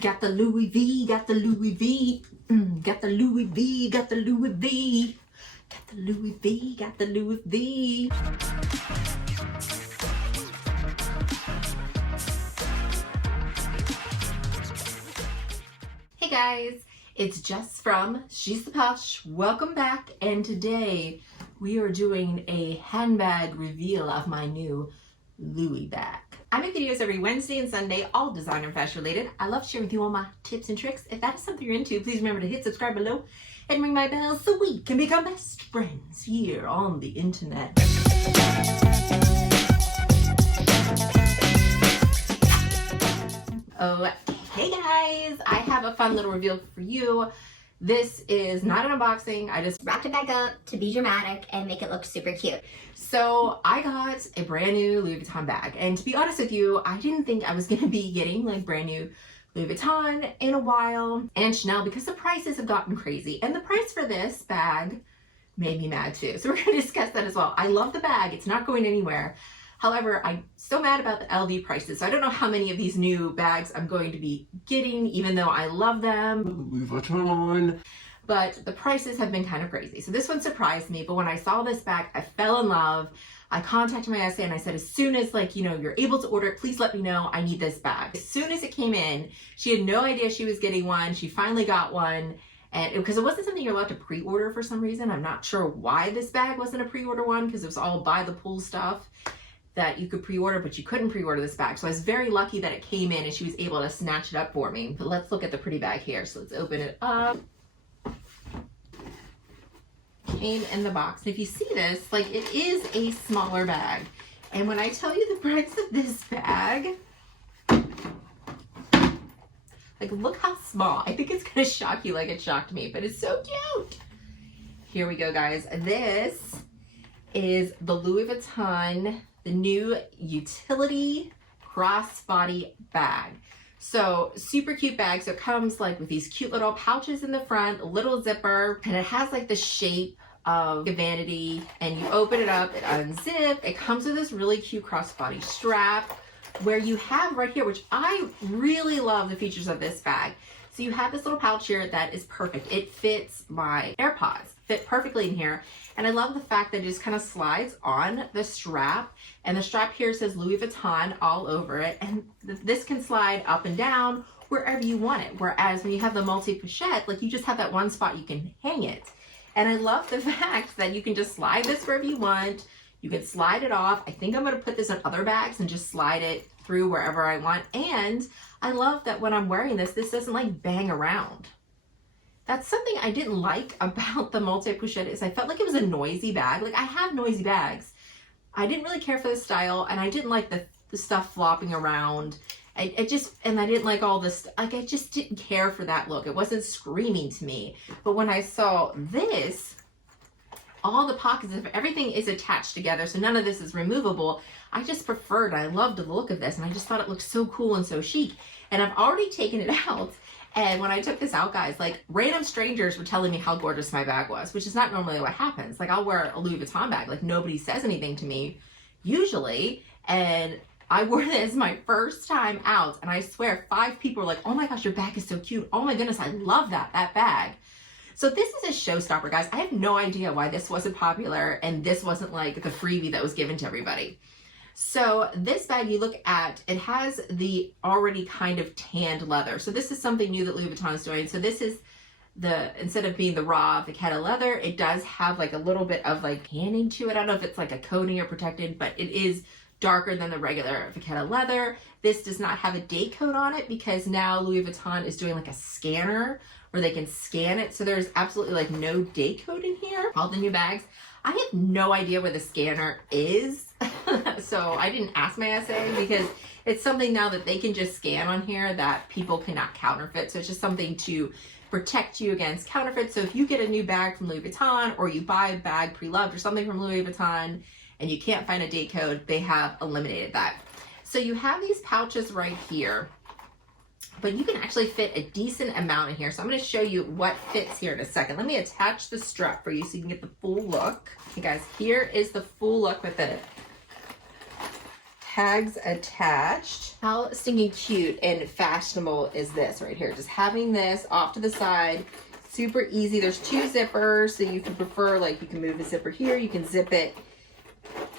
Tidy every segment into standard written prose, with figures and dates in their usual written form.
Got the Louis V, got the Louis V, got the Louis V, got the Louis V, got the Louis V, got the Louis V. Hey guys, it's Jess from She's the Posh. Welcome back, and today we are doing a handbag reveal of my new Louis bag. I make videos every Wednesday and Sunday, all design and fashion related. I love sharing with you all my tips and tricks. If that is something you're into, please remember to hit subscribe below and ring my bell so we can become best friends here on the internet. Oh, hey guys, I have a fun little reveal for you. This is not an unboxing. I just wrapped it back up to be dramatic and make it look super cute. So I got a brand new Louis Vuitton bag, and to be honest with you, I didn't think I was gonna be getting like brand new Louis Vuitton in a while and Chanel, because the prices have gotten crazy, and the price for this bag made me mad too. So we're gonna discuss that as well. I love the bag, it's not going anywhere. However, I'm so mad about the LV prices, so I don't know how many of these new bags I'm going to be getting, even though I love them. Louis Vuitton. But the prices have been kind of crazy. So this one surprised me, but when I saw this bag, I fell in love. I contacted my SA and I said, as soon as you're able to order it, please let me know, I need this bag. As soon as it came in, she had no idea she was getting one. She finally got one. And because it wasn't something you're allowed to pre-order for some reason. I'm not sure why this bag wasn't a pre-order one, because it was all buy the pool stuff that you could pre-order, but you couldn't pre-order this bag. So I was very lucky that it came in and she was able to snatch it up for me. But let's look at the pretty bag here. So let's open it up. Came in the box. And if you see this, it is a smaller bag. And when I tell you the price of this bag, look how small. I think it's gonna shock you like it shocked me, but it's so cute. Here we go, guys. This is the Louis Vuitton, the New Utility Crossbody bag. So super cute bag. So it comes with these cute little pouches in the front, a little zipper, and it has the shape of a vanity, and you open it up, it unzips. It comes with this really cute crossbody strap where you have right here, which I really love the features of this bag. So you have this little pouch here that is perfect. It fits my AirPods, fit perfectly in here. And I love the fact that it just kind of slides on the strap, and the strap here says Louis Vuitton all over it, and this can slide up and down wherever you want it. Whereas when you have the multi-pochette, you just have that one spot you can hang it. And I love the fact that you can just slide this wherever you want. You can slide it off. I think I'm gonna put this in other bags and just slide it through wherever I want. And I love that when I'm wearing this, this doesn't bang around. That's something I didn't like about the multi-pochette, is I felt like it was a noisy bag. I have noisy bags. I didn't really care for the style, and I didn't like the stuff flopping around. I didn't like all this, I just didn't care for that look. It wasn't screaming to me. But when I saw this, all the pockets of everything is attached together, so none of this is removable. I just preferred, I loved the look of this, and I just thought it looked so cool and so chic. And I've already taken it out. And when I took this out, guys, random strangers were telling me how gorgeous my bag was, which is not normally what happens. I'll wear a Louis Vuitton bag, nobody says anything to me usually. And I wore this my first time out, and I swear 5 people were like, oh my gosh, your bag is so cute. Oh my goodness, I love that bag. So this is a showstopper, guys. I have no idea why this wasn't popular and this wasn't the freebie that was given to everybody. So this bag, you look at, it has the already kind of tanned leather. So this is something new that Louis Vuitton is doing. So this is instead of being the raw Vachetta leather, it does have a little bit of tanning to it. I don't know if it's a coating or protected, but it is darker than the regular Vachetta leather. This does not have a date code on it because now Louis Vuitton is doing a scanner where they can scan it. So there's absolutely no date code in here. All the new bags, I have no idea where the scanner is. So I didn't ask my SA, because it's something now that they can just scan on here that people cannot counterfeit. So it's just something to protect you against counterfeit. So if you get a new bag from Louis Vuitton, or you buy a bag pre-loved or something from Louis Vuitton and you can't find a date code, they have eliminated that. So you have these pouches right here, but you can actually fit a decent amount in here. So I'm going to show you what fits here in a second. Let me attach the strap for you so you can get the full look. Okay guys, here is the full look with it. tags attached. How stinking cute and fashionable is this right here? Just having this off to the side, super easy. There's 2 zippers, so you can prefer, like, you can move the zipper here, you can zip it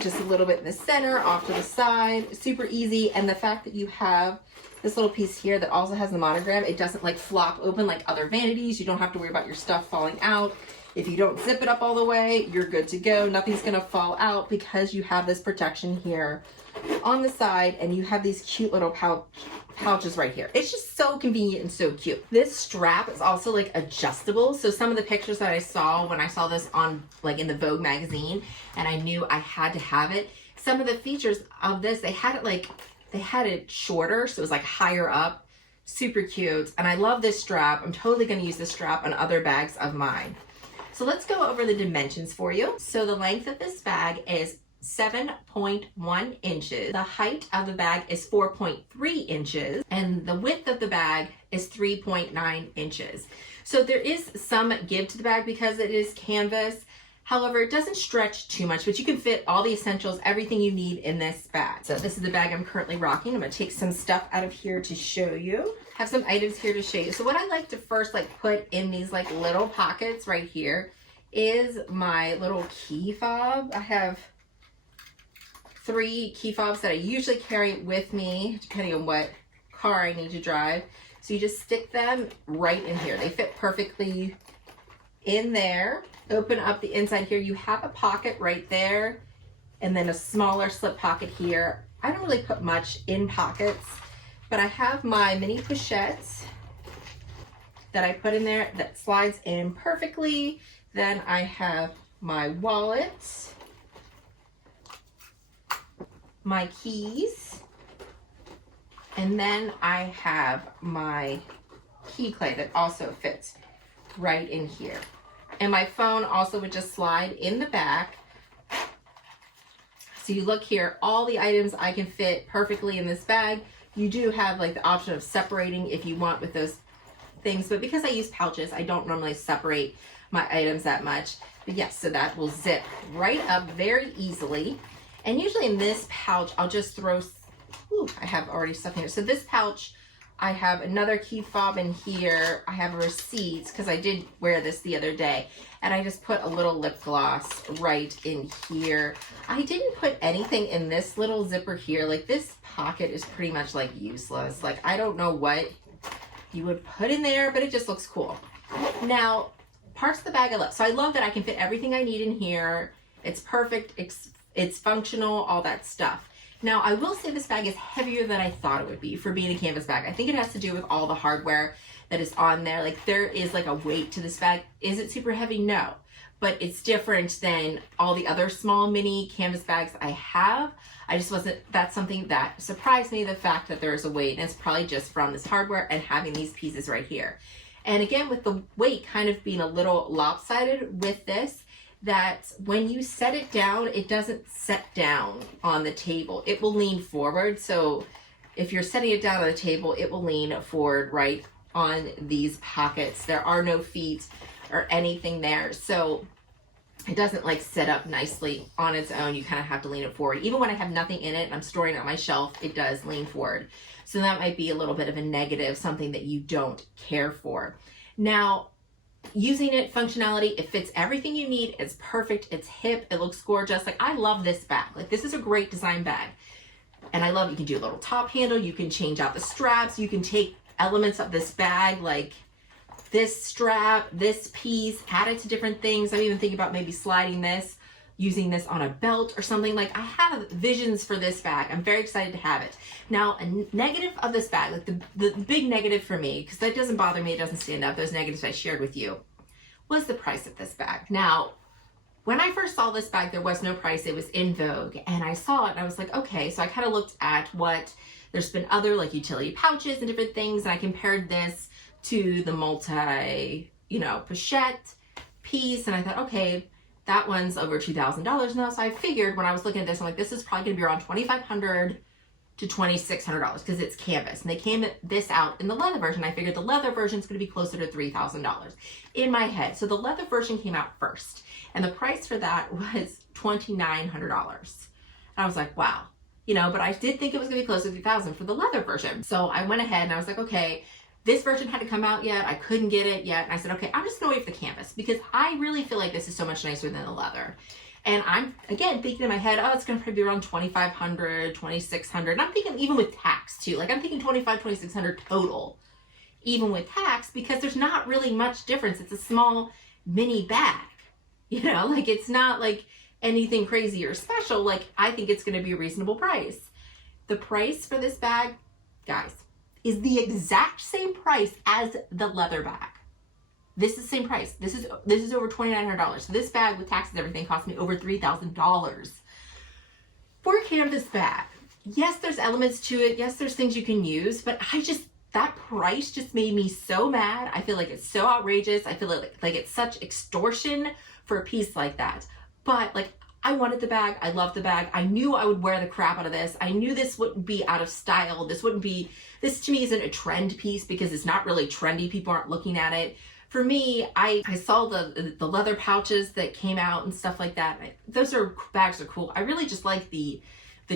just a little bit in the center, off to the side, super easy. And the fact that you have this little piece here that also has the monogram, it doesn't like flop open like other vanities. You don't have to worry about your stuff falling out. If you don't zip it up all the way, you're good to go. Nothing's gonna fall out because you have this protection here on the side, and you have these cute little pouches right here. It's just so convenient and so cute. This strap is also like adjustable. So some of the pictures that I saw when I saw this on like in the Vogue magazine, and I knew I had to have it, some of the features of this, they had it shorter, so it was like higher up, super cute. And I love this strap. I'm totally gonna use this strap on other bags of mine. So let's go over the dimensions for you. So the length of this bag is 7.1 inches. The height of the bag is 4.3 inches, and the width of the bag is 3.9 inches. So there is some give to the bag because it is canvas. However, it doesn't stretch too much, but you can fit all the essentials, everything you need in this bag. So this is the bag I'm currently rocking. I'm gonna take some stuff out of here to show you. Have some items here to show you. So what I like to first like put in these like little pockets right here is my little key fob. I have 3 key fobs that I usually carry with me, depending on what car I need to drive. So you just stick them right in here. They fit perfectly in there. Open up the inside here. You have a pocket right there, and then a smaller slip pocket here. I don't really put much in pockets, but I have my mini pochette that I put in there that slides in perfectly. Then I have my wallet, my keys, and then I have my key clay that also fits right in here. And my phone also would just slide in the back. So you look here, all the items I can fit perfectly in this bag. You do have like the option of separating if you want with those things, but because I use pouches, I don't normally separate my items that much. But yes, so that will zip right up very easily. And usually in this pouch, I'll just throw, I have already stuff in here. So this pouch, I have another key fob in here. I have receipts because I did wear this the other day. And I just put a little lip gloss right in here. I didn't put anything in this little zipper here. Like this pocket is pretty much like useless. Like I don't know what you would put in there, but it just looks cool. Now, parts of the bag I love. So I love that I can fit everything I need in here. It's perfect. It's functional, all that stuff. Now, I will say this bag is heavier than I thought it would be for being a canvas bag. I think it has to do with all the hardware that is on there. Like there is like a weight to this bag. Is it super heavy? No, but it's different than all the other small mini canvas bags I have. I just wasn't, that's something that surprised me, the fact that there is a weight, and it's probably just from this hardware and having these pieces right here. And again, with the weight kind of being a little lopsided with this, that when you set it down, it doesn't set down on the table. It will lean forward. So if you're setting it down on the table, it will lean forward right on these pockets. There are no feet or anything there. So it doesn't like set up nicely on its own. You kind of have to lean it forward. Even when I have nothing in it and I'm storing it on my shelf, it does lean forward. So that might be a little bit of a negative, something that you don't care for. Now, using it, functionality, it fits everything you need. It's perfect. It's hip. It looks gorgeous. Like I love this bag. Like this is a great design bag. And I love, you can do a little top handle. You can change out the straps. You can take elements of this bag, like this strap, this piece, add it to different things. I'm even thinking about maybe sliding this, using this on a belt or something. Like I have visions for this bag. I'm very excited to have it. Now, a negative of this bag, like the big negative for me, because that doesn't bother me, it doesn't stand up, those negatives I shared with you, was the price of this bag. Now, when I first saw this bag, there was no price. It was in Vogue, and I saw it and I was like, okay. So I kind of looked at what, there's been other like utility pouches and different things, and I compared this to the multi, pochette piece, and I thought, okay, that one's over $2,000 now. So I figured when I was looking at this, I'm like, this is probably gonna be around $2,500 to $2,600 because it's canvas. And they came this out in the leather version. I figured the leather version is gonna be closer to $3,000 in my head. So the leather version came out first, and the price for that was $2,900. And I was like, wow, you know, but I did think it was gonna be closer to 3,000 for the leather version. So I went ahead and I was like, okay, this version hadn't come out yet. I couldn't get it yet. And I said, okay, I'm just gonna wait for the canvas because I really feel like this is so much nicer than the leather. And I'm, again, thinking in my head, oh, it's gonna probably be around 2,500, 2,600. And I'm thinking even with tax too. Like I'm thinking 2,500, 2,600 total, even with tax, because there's not really much difference. It's a small mini bag, you know, like it's not like anything crazy or special. Like I think it's gonna be a reasonable price. The price for this bag, guys, is the exact same price as the leather bag. This is the same price. This is over $2,900. So this bag with taxes and everything cost me over $3,000 for a canvas bag. Yes, there's elements to it. Yes, there's things you can use, but that price just made me so mad. I feel like it's so outrageous. I feel like it's such extortion for a piece like that. But like, I wanted the bag. I love the bag. I knew I would wear the crap out of this. I knew this wouldn't be out of style. This to me isn't a trend piece because it's not really trendy. People aren't looking at it. For me, I saw the leather pouches that came out and stuff like that. Those bags are cool. I really just like the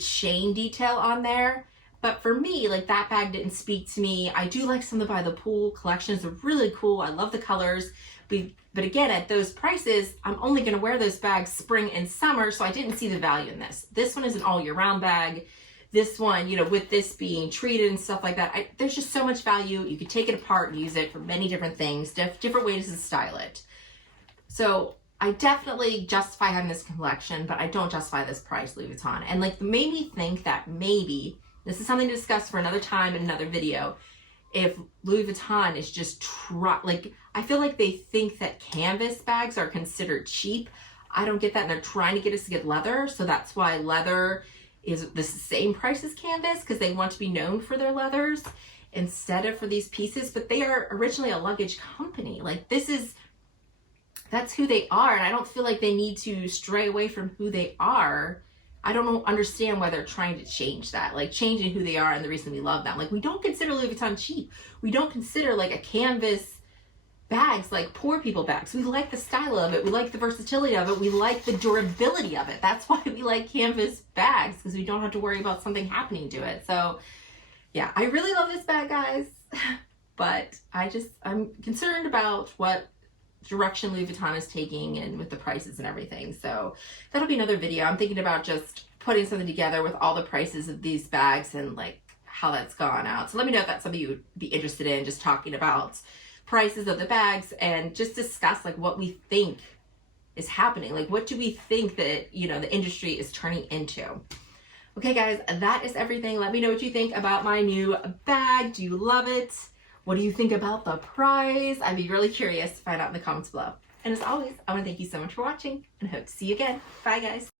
chain detail on there. But for me, like that bag didn't speak to me. I do like some of the By the Pool collections. They're really cool. I love the colors. But again, at those prices, I'm only going to wear those bags spring and summer. So I didn't see the value in this. This one is an all year round bag. This one, you know, with this being treated and stuff like that, there's just so much value. You could take it apart and use it for many different things, different ways to style it. So I definitely justify having this collection, but I don't justify this price, Louis Vuitton. And like, made me think that maybe, this is something to discuss for another time in another video, if Louis Vuitton is just like, I feel like they think that canvas bags are considered cheap. I don't get that. And they're trying to get us to get leather. So that's why leather is the same price as canvas, because they want to be known for their leathers instead of for these pieces. But they are originally a luggage company. Like that's who they are. And I don't feel like they need to stray away from who they are. I don't understand why they're trying to change that, like changing who they are and the reason we love them. Like we don't consider Louis Vuitton cheap. We don't consider like a canvas bags like poor people bags. We like the style of it. We like the versatility of it. We like the durability of it. That's why we like canvas bags, because we don't have to worry about something happening to it. So yeah, I really love this bag, guys, but I'm concerned about what direction Louis Vuitton is taking and with the prices and everything. So that'll be another video. I'm thinking about just putting something together with all the prices of these bags and like how that's gone out. So let me know if that's something you would be interested in, just talking about prices of the bags and just discuss like what we think is happening. Like what do we think that, you know, the industry is turning into? Okay guys, that is everything. Let me know what you think about my new bag. Do you love it? What do you think about the price? I'd be really curious to find out in the comments below. And as always, I want to thank you so much for watching and hope to see you again. Bye guys.